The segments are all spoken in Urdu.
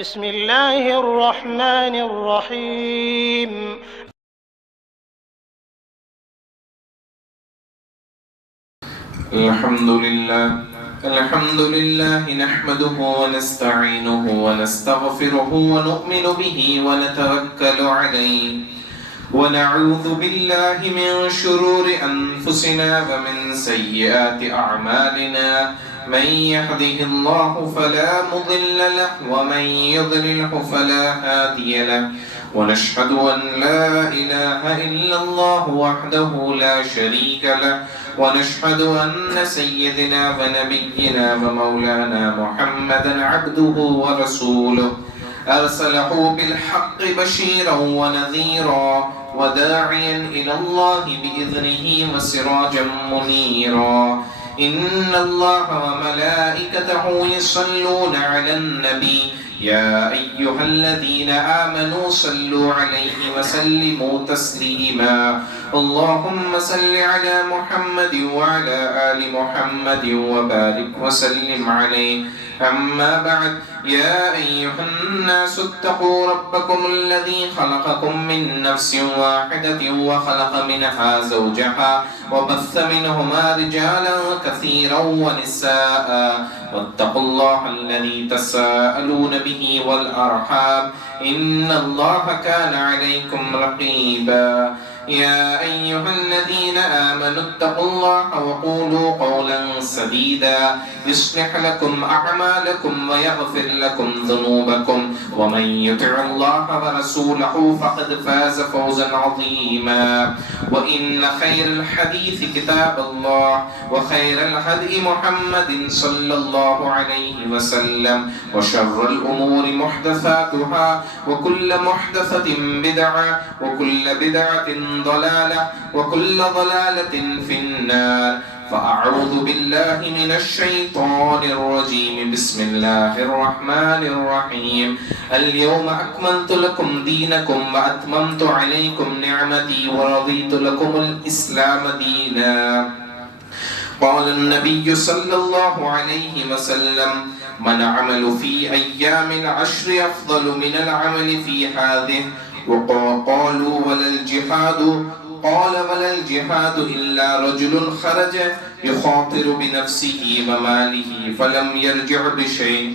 بسم الله الرحمن الرحيم الحمد لله نحمده ونستعينه ونستغفره ونؤمن به ونتوكل عليه ونعوذ بالله من شرور أنفسنا ومن سيئات أعمالنا من يهده الله فلا مضل له ومن يضلله فلا هادي له ونشهد أن لا إله إلا الله وحده لا شريك له ونشهد أن سيدنا ونبينا ومولانا محمدا عبده ورسوله أرسله بالحق بشيرا ونذيرا وداعيا إلى الله بإذنه وسراجا منيرا إن الله وملائكته يصلون على النبي يا أيها الذين آمنوا صلوا عليه وسلموا تسليما اللهم صل على محمد وعلى آل محمد وبارك وسلم عليه أما بعد يا أيها الناس اتقوا ربكم الذي خلقكم من نفس واحدة وخلق منها زوجها وبث منهما رجالا كثيرا ونساء واتقوا الله الذي تساءلون به والأرحام إن الله كان عليكم رقيبا يا أيها الذين آمنوا اتقوا الله وقولوا قولا سديدا يصلح لكم أعمالكم ويغفر لكم ذنوبكم ومن يطع الله ورسوله فقد فاز فوزا عظيما وإن خير الحديث كتاب الله وخير الهدي محمد صلى الله عليه وسلم وشر الأمور محدثاتها وكل محدثة بدعة وكل بدعة ضلالة وكل ضلالة في النار فأعوذ بالله من الشيطان الرجيم بسم الله الرحمن الرحيم اليوم أكملت لكم دينكم وأتممت عليكم نعمتي ورضيت لكم الإسلام دينا قال النبي صلى الله عليه وسلم من عمل في أيام العشر أفضل من العمل في هذه وقالوا ولا الجهاد قال ولا الجهاد إلا رجل خرج يخاطر بنفسه وماله فلم يرجع بشيء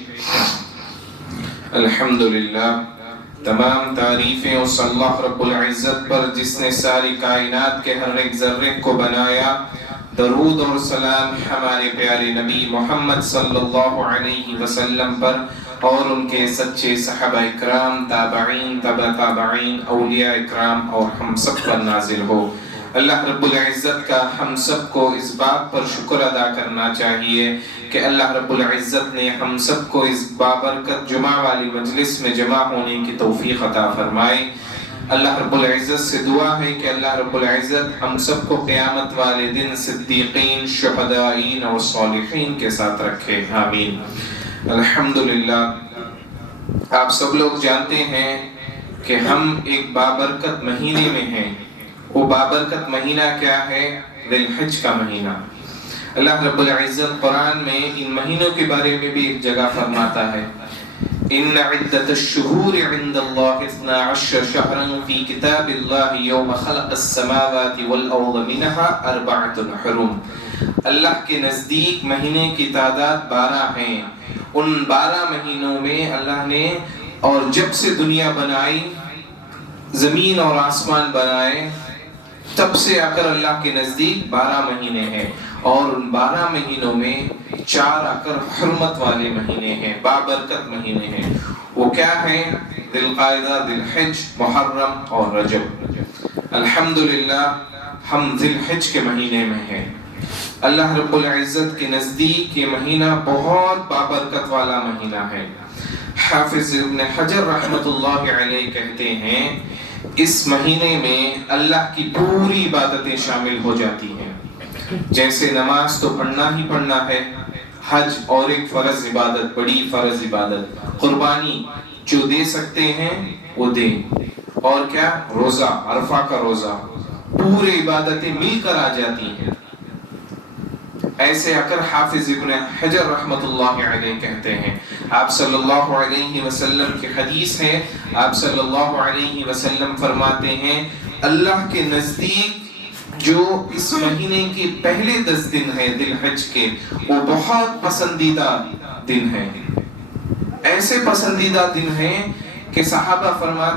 الحمدللہ تمام تعریفیں اس اللہ رب العزت پر جس نے ساری کائنات کے ہر ایک ذرے کو بنایا درود اور سلام ہمارے پیارے نبی محمد صلی اللہ علیہ وسلم پر اور ان کے سچے صحابہ اکرام تابعین تبع تابعین اولیاء اکرام اور ہم سب پر نازل ہو۔ اللہ رب العزت کا ہم سب کو اس بات پر شکر ادا کرنا چاہیے کہ اللہ رب العزت نے ہم سب کو اس بابرکت جمعہ والی مجلس میں جمع ہونے کی توفیق عطا فرمائے۔ اللہ رب العزت سے دعا ہے کہ اللہ رب العزت ہم سب کو قیامت والے دن صدیقین، شہدائین اور صالحین کے ساتھ رکھے، آمین۔ الحمدللہ آپ سب لوگ جانتے ہیں کہ ہم ایک بابرکت مہینے میں ہیں۔ وہ بابرکت مہینہ کیا ہے؟ ذی الحج کا مہینہ۔ اللہ رب العزت قرآن میں ان مہینوں کے بارے میں بھی ایک جگہ فرماتا ہے ان عدت الشہور عند اللہ 12 شہرا فی کتاب اللہ یوم خلق السماوات والارض منها 4 حرم۔ اللہ کے نزدیک مہینے کی تعداد 12 ہیں۔ ان 12 مہینوں میں اللہ نے اور جب سے دنیا بنائی، زمین اور آسمان بنائے، تب سے آ کر اللہ کے نزدیک 12 مہینے ہیں، اور ان 12 مہینوں میں 4 آ کر حرمت والے مہینے ہیں، بابرکت مہینے ہیں۔ وہ کیا ہیں؟ ذی القعدہ، ذی الحج، محرم اور رجب۔ الحمدللہ ہم ذی الحج کے مہینے میں ہیں۔ اللہ رب العزت کے نزدیک یہ مہینہ بہت بابرکت والا مہینہ ہے۔ حافظ ابن حجر رحمۃ اللہ علیہ کہتے ہیں اس مہینے میں اللہ کی پوری عبادتیں شامل ہو جاتی ہیں، جیسے نماز تو پڑھنا ہی پڑھنا ہے، حج اور ایک فرض عبادت، بڑی فرض عبادت، قربانی جو دے سکتے ہیں وہ دیں، اور کیا؟ روزہ، عرفہ کا روزہ، پوری عبادتیں مل کر آ جاتی ہیں۔ ایسے اگر حافظ ابن حجر رحمت اللہ علیہ کہتے ہیں، آپ صلی اللہ علیہ وسلم کی حدیث ہے، آپ صلی اللہ علیہ وسلم فرماتے ہیں اللہ کے نزدیک جو اس مہینے کے پہلے 10 دن ہیں ذی الحج کے، وہ بہت پسندیدہ دن ہیں، ایسے پسندیدہ دن ہیں کہ صحابہ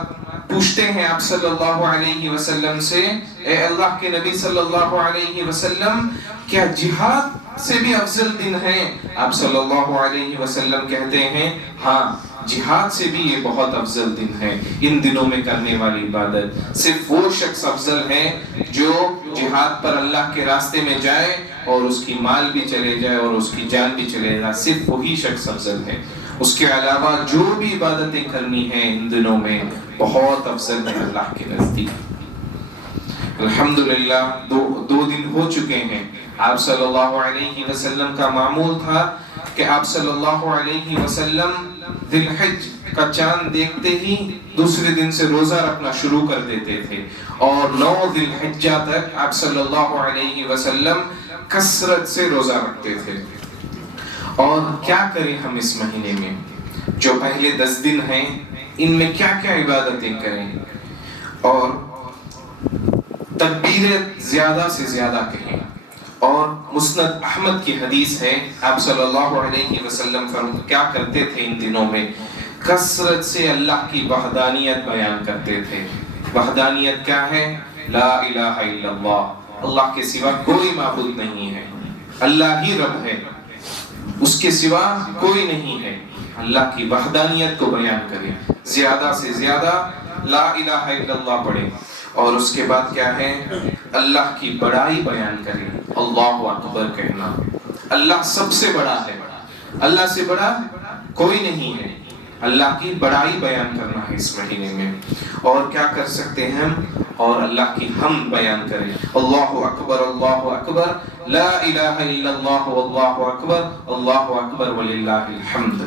پوچھتے ہیں آپ صلی اللہ علیہ وسلم سے، اے اللہ کے نبی صلی اللہ علیہ وسلم، کیا جہاد سے بھی افضل دن ہے؟ آپ صلی اللہ علیہ وسلم کہتے ہیں ہاں، جہاد سے بھی یہ بہت افضل دن ہے۔ ان دنوں میں کرنے والی عبادت صرف وہ شخص افضل ہے جو جہاد پر اللہ کے راستے میں جائے اور اس کی مال بھی چلے جائے اور اس کی جان بھی چلے جائے، صرف وہی شخص افضل ہے۔ اس کے علاوہ جو بھی عبادتیں کرنی ہیں ان دنوں میں بہت افضل ہے اللہ کے نزدیک۔ الحمدللہ دو دن ہو چکے ہیں، آپ صلی اللہ علیہ وسلم کا معمول تھا کہ آپ صلی اللہ علیہ وسلم ذی الحج کا چاند دیکھتے ہی دوسرے دن سے روزہ رکھنا شروع کر دیتے تھے، اور 9 ذی الحجہ تک آپ صلی اللہ علیہ وسلم کثرت سے روزہ رکھتے تھے۔ اور کیا کریں ہم اس مہینے میں، جو پہلے 10 دن ہیں ان میں کیا کیا عبادتیں کریں، اور تکبیریں زیادہ سے زیادہ کہیں۔ اور مسند احمد کی حدیث ہے، آپ صلی اللہ علیہ وسلم کیا کرتے تھے ان دنوں میں، کثرت سے اللہ کی وحدانیت بیان کرتے تھے۔ وحدانیت کیا ہے؟ لا الہ الا اللہ، اللہ کے سوا کوئی معبود نہیں ہے، اللہ ہی رب ہے، اس کے سوا کوئی نہیں ہے۔ اللہ کی وحدانیت کو بیان کریں، زیادہ سے زیادہ لا الہ الا اللہ پڑھیں، اور اس کے بعد کیا ہے؟ اللہ کی بڑائی بیان کریں، اللہ اکبر کہنا۔ اللہ سب سے بڑا ہے، اللہ سے بڑا کوئی نہیں ہے، اللہ کی بڑائی بیان کرنا ہے اس مہینے میں۔ اور کیا کر سکتے ہیں ہم؟ اور اللہ کی حمد بیان کریں، اللہ اکبر لا الہ الا اللہ واللہ اکبر وللہ الحمد۔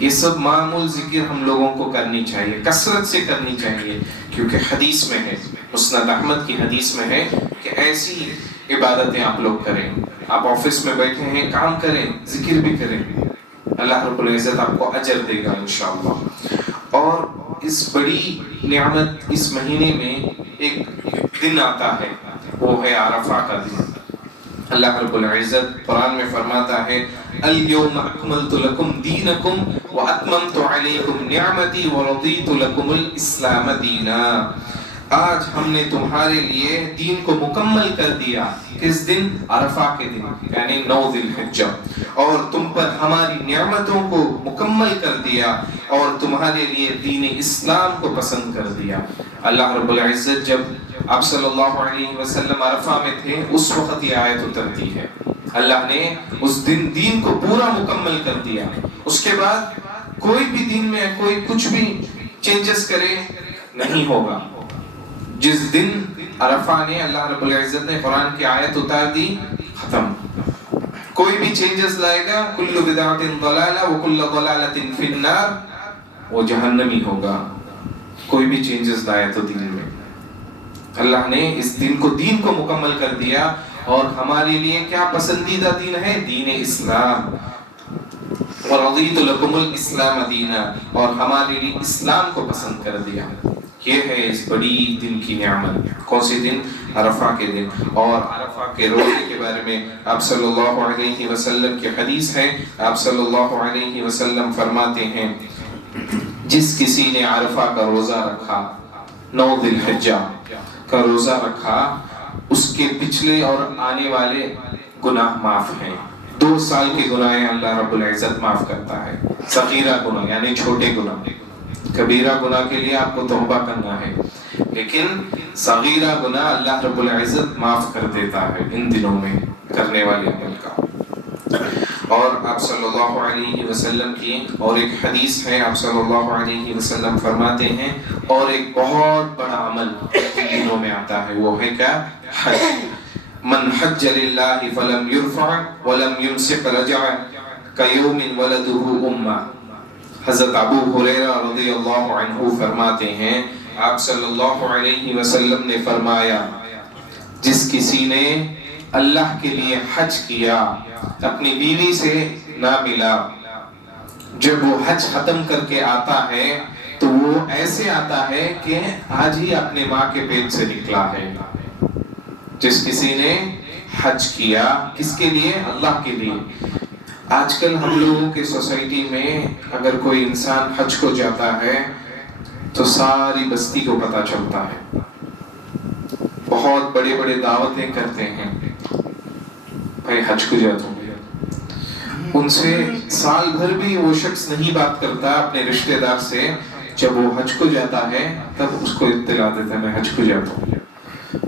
یہ سب معمول ذکر ہم لوگوں کو کرنی چاہیے، کثرت سے کرنی چاہیے، کیونکہ حدیث میں ہے، مسند احمد کی حدیث میں ہے کہ ایسی عبادتیں آپ لوگ کریں۔ آپ آفس میں بیٹھے ہیں، کام کریں، ذکر بھی کریں، اللہ رب العزت آپ کو اجر دے گا انشاءاللہ۔ اور اس بڑی نعمت اس مہینے میں ایک دن آتا ہے، وہ ہے عرفہ کا دن۔ اللہ رب العزت قرآن میں فرماتا ہے اليوم اکملت لکم دینکم واتممت علیکم نعمتی ورضیت لکم الاسلام دینا۔ آج ہم نے تمہارے لیے دین کو مکمل کر دیا۔ کس دن؟ عرفہ کے دن، یعنی 9 ذی الحجہ، اور تم پر ہماری نعمتوں کو مکمل کر دیا اور تمہارے لیے دین اسلام کو پسند کر دیا۔ اللہ رب العزت جب آپ صلی اللہ علیہ وسلم عرفہ میں تھے اس وقت یہ آیت اترتی ہے، اللہ نے اس دن دین کو پورا مکمل کر دیا۔ اس کے بعد کوئی بھی دین میں کوئی کچھ بھی چینجز کرے نہیں ہوگا۔ جس دن عرفہ نے اللہ رب العزت نے قرآن کی آیت اتار دی، ختم، کوئی بھی چینجز لائے گا، کل بدعۃ ضلالہ وکل ضلالۃ فی النار، وہ جہنمی ہوگا۔ کوئی بھی چینجز لائے تو دین میں، اللہ نے اس دن کو مکمل کر دیا، اور ہمارے لیے کیا پسندیدہ دین ہے؟ دین اسلام، ورضیت لکم الاسلام دینا، اور ہمارے لیے اسلام کو پسند کر دیا۔ یہ ہے اس بڑی دن کی نعمت۔ کون سی دن؟ عرفہ کے دن۔ اور عرفہ کے روزے کے بارے میں آپ صلی اللہ علیہ وسلم کی حدیث ہے، آپ صلی اللہ علیہ وسلم فرماتے ہیں جس کسی نے عرفہ کا روزہ رکھا، 9 ذی الحجہ کا روزہ رکھا، اس کے پچھلے اور آنے والے گناہ معاف ہیں۔ 2 سال کے گناہ اللہ رب العزت معاف کرتا ہے، صغیرہ گناہ یعنی چھوٹے گناہ، کبیرہ گناہ کے لیے آپ کو توبہ کرنا ہے، لیکن صغیرہ گناہ اللہ رب العزت معاف کر دیتا ہے ان دنوں میں کرنے والے عمل کا۔ اور آپ صلی اللہ علیہ وسلم کی اور ایک حدیث ہے، آپ صلی اللہ علیہ وسلم فرماتے ہیں اور ایک بہت بڑا عمل ان دنوں میں آتا ہے، وہ ہے کیا؟ حج۔ من حج للہ فلم یرفع ولم یمسک رجع کیوم ولدہ امہ۔ حضرت ابو ہریرہ رضی اللہ عنہ فرماتے ہیں آپ صلی اللہ علیہ وسلم نے فرمایا جس کسی نے اللہ کے لیے حج کیا، اپنی بیوی سے نہ ملا، جب وہ حج ختم کر کے آتا ہے تو وہ ایسے آتا ہے کہ آج ہی اپنے ماں کے پیٹ سے نکلا ہے۔ جس کسی نے حج کیا، کس کے لیے؟ اللہ کے لیے۔ آج کل ہم لوگوں کے سوسائٹی میں اگر کوئی انسان حج کو جاتا ہے تو ساری بستی کو پتہ چلتا ہے، بہت بڑے بڑے دعوتیں کرتے ہیں، بھائی حج کو جاتا ہوں۔ ان سے سال بھر بھی وہ شخص نہیں بات کرتا اپنے رشتہ دار سے، جب وہ حج کو جاتا ہے تب اس کو اطلاع دیتا ہے میں حج کو جاتا ہوں۔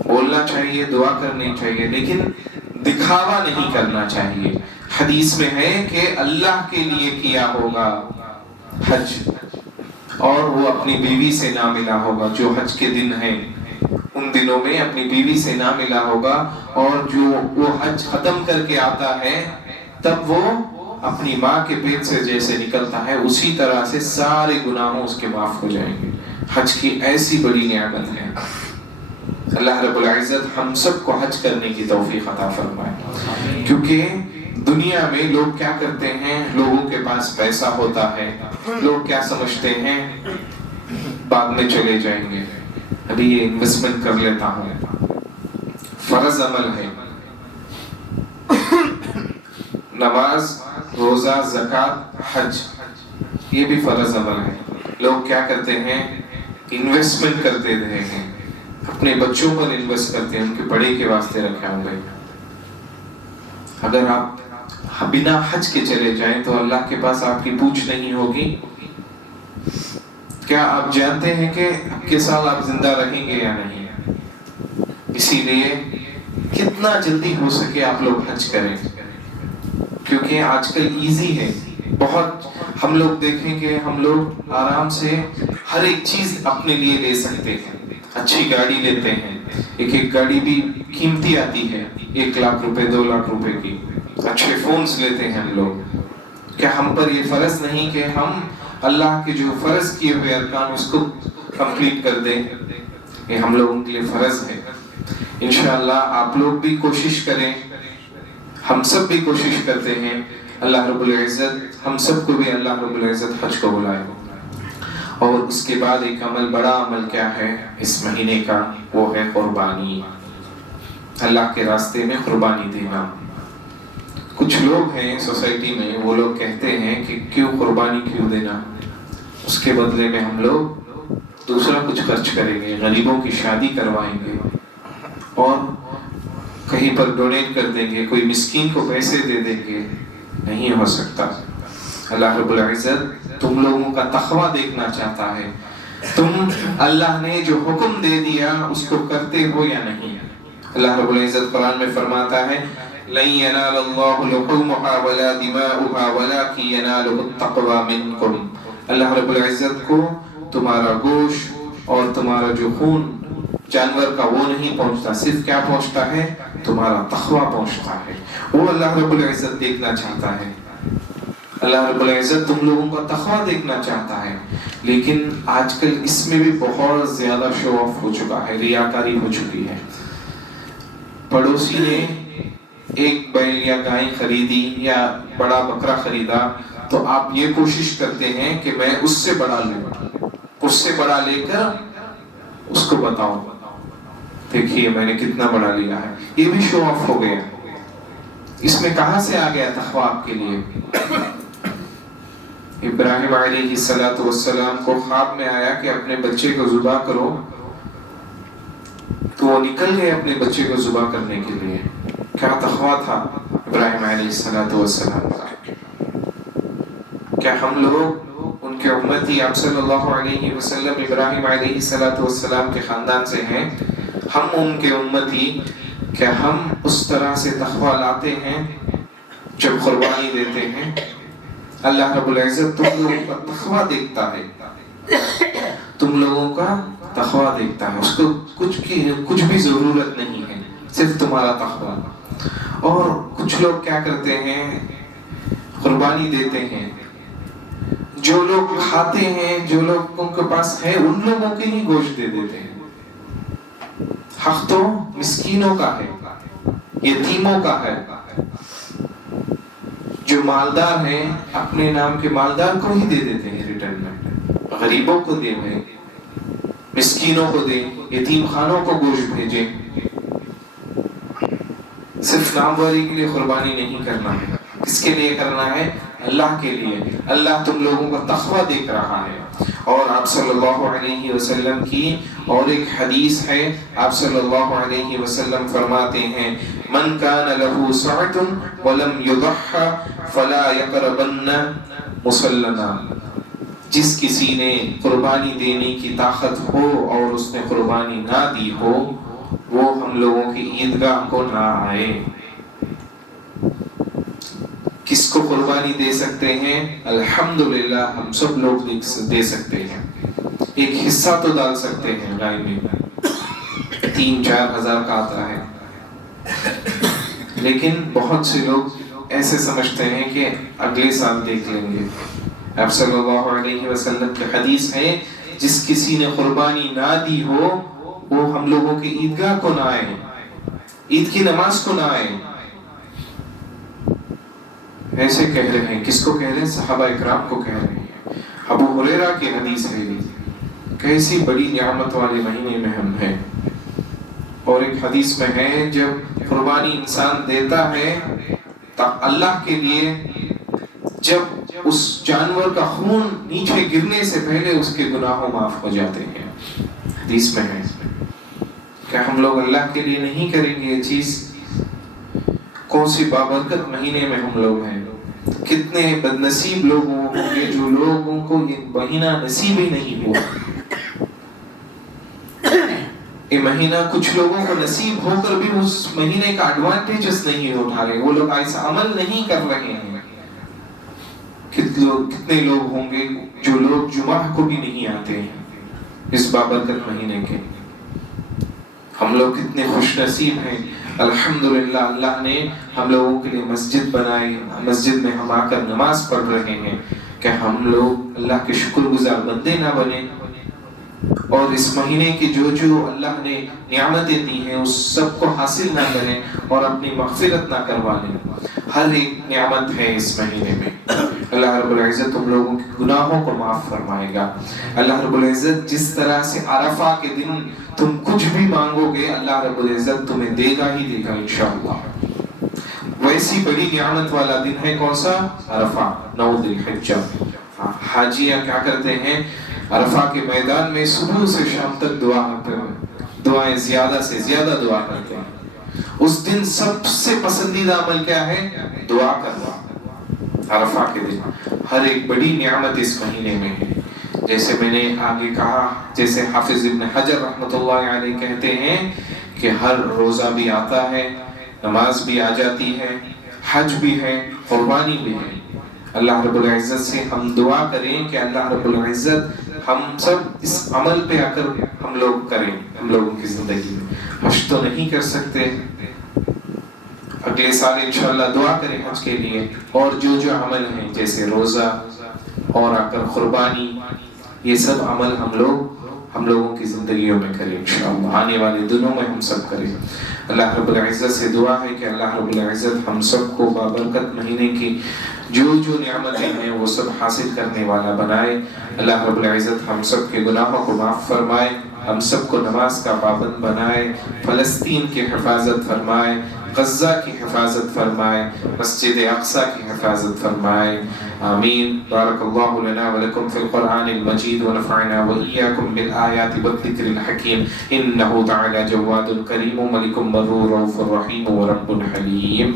بولنا چاہیے، دعا کرنی چاہیے، لیکن دکھاوا نہیں کرنا چاہیے۔ حدیث میں ہے کہ اللہ کے لیے کیا ہوگا حج، اور وہ اپنی بیوی سے نہ ملا ہوگا۔ جو حج کے دن ہیں ان دنوں میں اپنی بیوی سے نہ ملا ہوگا، اور جو وہ حج ختم کر کے آتا ہے تب وہ اپنی ماں کے پیٹ سے جیسے نکلتا ہے اسی طرح سے سارے گناہوں اس کے معاف ہو جائیں گے۔ حج کی ایسی بڑی نعمت ہے، اللہ رب العزت ہم سب کو حج کرنے کی توفیق عطا فرمائے۔ کیونکہ دنیا میں لوگ کیا کرتے ہیں، لوگوں کے پاس پیسہ ہوتا ہے، لوگ کیا سمجھتے ہیں بعد میں چلے جائیں گے، ابھی یہ انویسٹمنٹ کر لیتا ہوں۔ فرض عمل ہے، نماز، روزہ، زکوٰۃ، حج، یہ بھی فرض عمل ہے۔ لوگ کیا کرتے ہیں، انویسٹمنٹ کرتے رہے ہیں، اپنے بچوں پر انویسٹ کرتے ہیں، ان کے پڑھائی کے واسطے رکھے ہوں گے۔ اگر آپ بنا حج کے چلے جائیں تو اللہ کے پاس آپ کی پوچھ نہیں ہوگی۔ کیا آپ جانتے ہیں کہ اب کے سال آپ زندہ رہیں گے یا نہیں؟ اسی لیے کتنا جلدی ہو سکے آپ لوگ حج کریں، کیونکہ آج کل ایزی ہے بہت۔ ہم لوگ دیکھیں کہ ہم لوگ آرام سے ہر ایک چیز اپنے لیے لے سکتے ہیں، اچھی گاڑی لیتے ہیں، ایک گاڑی بھی قیمتی آتی ہے، 1 لاکھ روپے 2 لاکھ روپے کی، اچھے فونز لیتے ہیں ہم لوگ۔ کیا ہم پر یہ فرض نہیں کہ ہم اللہ کے جو فرض کیے ہوئے ارکان اس کو کمپلیٹ کر دیں؟ یہ ہم لوگوں کے لیے فرض ہے۔ انشاءاللہ آپ لوگ بھی کوشش کریں، ہم سب بھی کوشش کرتے ہیں، اللہ رب العزت ہم سب کو بھی اللہ رب العزت حج کو بلائے۔ اور اس کے بعد ایک عمل، بڑا عمل کیا ہے اس مہینے کا، وہ ہے قربانی، اللہ کے راستے میں قربانی دینا۔ کچھ لوگ ہیں سوسائٹی میں، وہ لوگ کہتے ہیں کہ کیوں قربانی کیوں دینا، اس کے بدلے میں ہم لوگ دوسرا کچھ خرچ کریں گے، غریبوں کی شادی کروائیں گے، اور کہیں پر ڈونیٹ کر دیں گے، کوئی مسکین کو پیسے دے دیں گے۔ نہیں ہو سکتا۔ اللہ رب العزت تم لوگوں کا تقویٰ دیکھنا چاہتا ہے، تم اللہ نے جو حکم دے دیا اس کو کرتے ہو یا نہیں۔ اللہ رب العزت قرآن میں فرماتا ہے لَن يَنَالَ اللَّهُ لُحُومُهَا وَلَا دِمَاؤُهَا وَلَكِنْ يَنَالُهُ التَّقْوَىٰ مِنكُمْ۔ اللہ رب العزت کو تمہارا گوشت اور تمہارا جو خون جانور کا وہ نہیں پہنچتا، صرف کیا پہنچتا ہے، تمہارا تقویٰ پہنچتا ہے۔ وہ اللہ رب العزت دیکھنا چاہتا ہے۔ اللہ رب العزت تم لوگوں کا تقویٰ دیکھنا چاہتا ہے، لیکن آج کل اس میں بھی بہت زیادہ شو آف ہو چکا ہے، ریاکاری ہو چکی ہے۔ پڑوسی نے ایک بیل یا گائے خریدی یا بڑا بکرا خریدا تو آپ یہ کوشش کرتے ہیں کہ میں اس سے بڑا لوں، اس سے بڑا لے کر اس کو بتاؤں، دیکھیے میں نے کتنا بڑا لیا ہے۔ یہ بھی شو آف ہو گیا۔ اس میں کہاں سے آ گیا تقویٰ آپ کے لیے؟ ابراہیم علیہ السلام کو خواب میں آیا کہ اپنے بچے کو ذبح کرو، تو وہ نکل گئے اپنے بچے کو ذبح کرنے کے لیے۔ کیا تقویٰ تھا ابراہیم علیہ السلام کا۔ کیا ہم لوگ ان کے امتی آپ صلی اللہ علیہ وسلم ابراہیم علیہ السلام کے خاندان سے ہیں؟ ہم ان کے امتی، کیا ہم اس طرح سے تقویٰ لاتے ہیں جب قربانی دیتے ہیں؟ اللہ رب العزت تم لوگوں کا تقویٰ دیکھتا ہے، تم لوگوں کا تقویٰ دیکھتا ہے، اس کو کچھ بھی ضرورت نہیں ہے، صرف تمہارا تقویٰ۔ اور کچھ لوگ کیا کرتے ہیں، قربانی دیتے ہیں، جو لوگ کھاتے ہیں، جو لوگ ان کے پاس ہے، ان لوگوں کے ہی گوشت دے دیتے ہیں۔ حق تو مسکینوں کا ہے، یتیموں کا ہے. جو مالدار ہیں اپنے نام کے مالدار کو ہی دے دیتے ہیں ریٹرن میں. غریبوں کو دے بھائی، مسکینوں کو دے، یتیم خانوں کو گوشت بھیجے. صرف ناموری کے لیے قربانی نہیں کرنا ہے. کس کے لیے کرنا ہے؟ اللہ کے لیے. اللہ تم لوگوں کا تقویٰ دیکھ رہا ہے. اور آپ صلی اللہ علیہ وسلم کی اور ایک حدیث ہے، آپ صلی اللہ علیہ وسلم فرماتے ہیں من کان له سعة ولم يضح فلا يقربن مصلنا. جس کسی نے قربانی دینے کی طاقت ہو اور اس نے قربانی نہ دی ہو، وہ ہم لوگوں کی عیدگاہ کو نہ آئے. کس کو قربانی دے سکتے ہیں؟ الحمدللہ ہم سب لوگ دے سکتے ہیں. ایک حصہ تو ڈال سکتے ہیں گائے میں، 3-4 ہزار کا آتا ہے. لیکن بہت سے لوگ ایسے سمجھتے ہیں کہ اگلے سال دیکھ لیں گے. آپ صلی اللہ علیہ وسلم کی حدیث ہے جس کسی نے قربانی نہ دی ہو وہ ہم لوگوں کی عیدگاہ کو نہ آئے، عید کی نماز کو نہ آئے. ایسے کہہ رہے ہیں. کس کو کہہ رہے ہیں؟ صحابہ اکرام کو کہہ رہے ہیں. ابو ہریرہ کی حدیث ہے کیسی بڑی نعمت والے مہینے میں ہم ہیں. اور ایک حدیث میں ہے جب قربانی انسان دیتا ہے اللہ کے لیے، جب اس جانور کا خون نیچے گرنے سے پہلے اس کے گناہوں معاف ہو جاتے ہیں. حدیث میں ہے. کیا ہم لوگ اللہ کے لیے نہیں کریں گے یہ چیز؟ کون سی بابرکت مہینے میں ہم لوگ ہیں. کتنے بد نصیب لوگ ہوں گے جو لوگوں کو یہ مہینہ نصیب ہی نہیں ہوا. یہ مہینہ کچھ لوگوں کو نصیب ہو کر بھی اس مہینے کا ایڈوانٹیجز نہیں اٹھا رہے. وہ لوگ ایسا عمل نہیں کر رہے ہیں. کتنے لوگ ہوں گے جو لوگ جمعہ کو بھی نہیں آتے ہیں اس بابرکت مہینے کے. ہم لوگ کتنے خوش نصیب ہیں. الحمدللہ اللہ نے ہم لوگوں کے لیے مسجد بنائی. مسجد میں ہم آ کر نماز پڑھ رہے ہیں. کہ ہم لوگ اللہ کے شکر گزار بندے نہ بنے اور اس مہینے کی جو اللہ نے نعمتیں دی ہیں اس سب کو حاصل نہ کریں اور اپنی مغفرت نہ کروا لیں. ہر ایک نعمت ہے اس مہینے میں. اللہ رب العزت تم لوگوں کے گناہوں کو معاف فرمائے گا. اللہ رب العزت جس طرح سے عرفہ کے دن تم کچھ بھی مانگو گے اللہ رب العزت تمہیں دے گا ہی دے گا انشاءاللہ. ویسی بڑی نعمت والا دن ہے کون سا؟ عرفہ، 9 ذی الحجہ. حاجیاں کیا کرتے ہیں؟ عرفہ کے میدان میں صبح سے شام تک دعائیں زیادہ سے زیادہ دعا کرتے ہیں. اس دن سب سے پسندیدہ عمل کیا ہے؟ دعا کرنا. عرفہ کے دن ہر ایک بڑی نعمت اس مہینے میں ہے. جیسے میں نے آگے کہا، جیسے حافظ ابن حجر رحمۃ اللہ علیہ کہتے ہیں کہ ہر روزہ بھی آتا ہے، نماز بھی آ جاتی ہے، حج بھی ہے، قربانی بھی ہے. اللہ رب العزت سے ہم دعا کریں کہ اللہ رب العزت ہم سب اس عمل پہ آ کر ہم لوگ کریں. ہم لوگوں کی زندگی میں حج تو نہیں کر سکتے، اگلے سال انشاءاللہ دعا کریں حج کے لیے. اور جو عمل ہیں جیسے روزہ اور آ کر قربانی، یہ سب عمل ہم لوگوں کی زندگیوں میں کریں انشاءاللہ. آنے والے دنوں میں ہم سب کریں. اللہ رب العزت سے دعا ہے کہ اللہ رب العزت ہم سب کو بابرکت مہینے کی جو نعمتیں ہیں وہ سب حاصل کرنے والا بنائے. اللہ رب العزت ہم سب کے گناہوں کو معاف فرمائے، ہم سب کو نماز کا پابند بنائے، فلسطین کی حفاظت فرمائے، غزہ کی حفاظت فرمائے، مسجد اقصی کی حفاظت فرمائے. آمین. بارک اللہ لنا ولکم فی القرآن المجید ونفعنا وإیاکم بالآیات والذکر الحکیم. انہ تعالی جواد کریم ملک برور رؤوف رحیم ورب حلیم.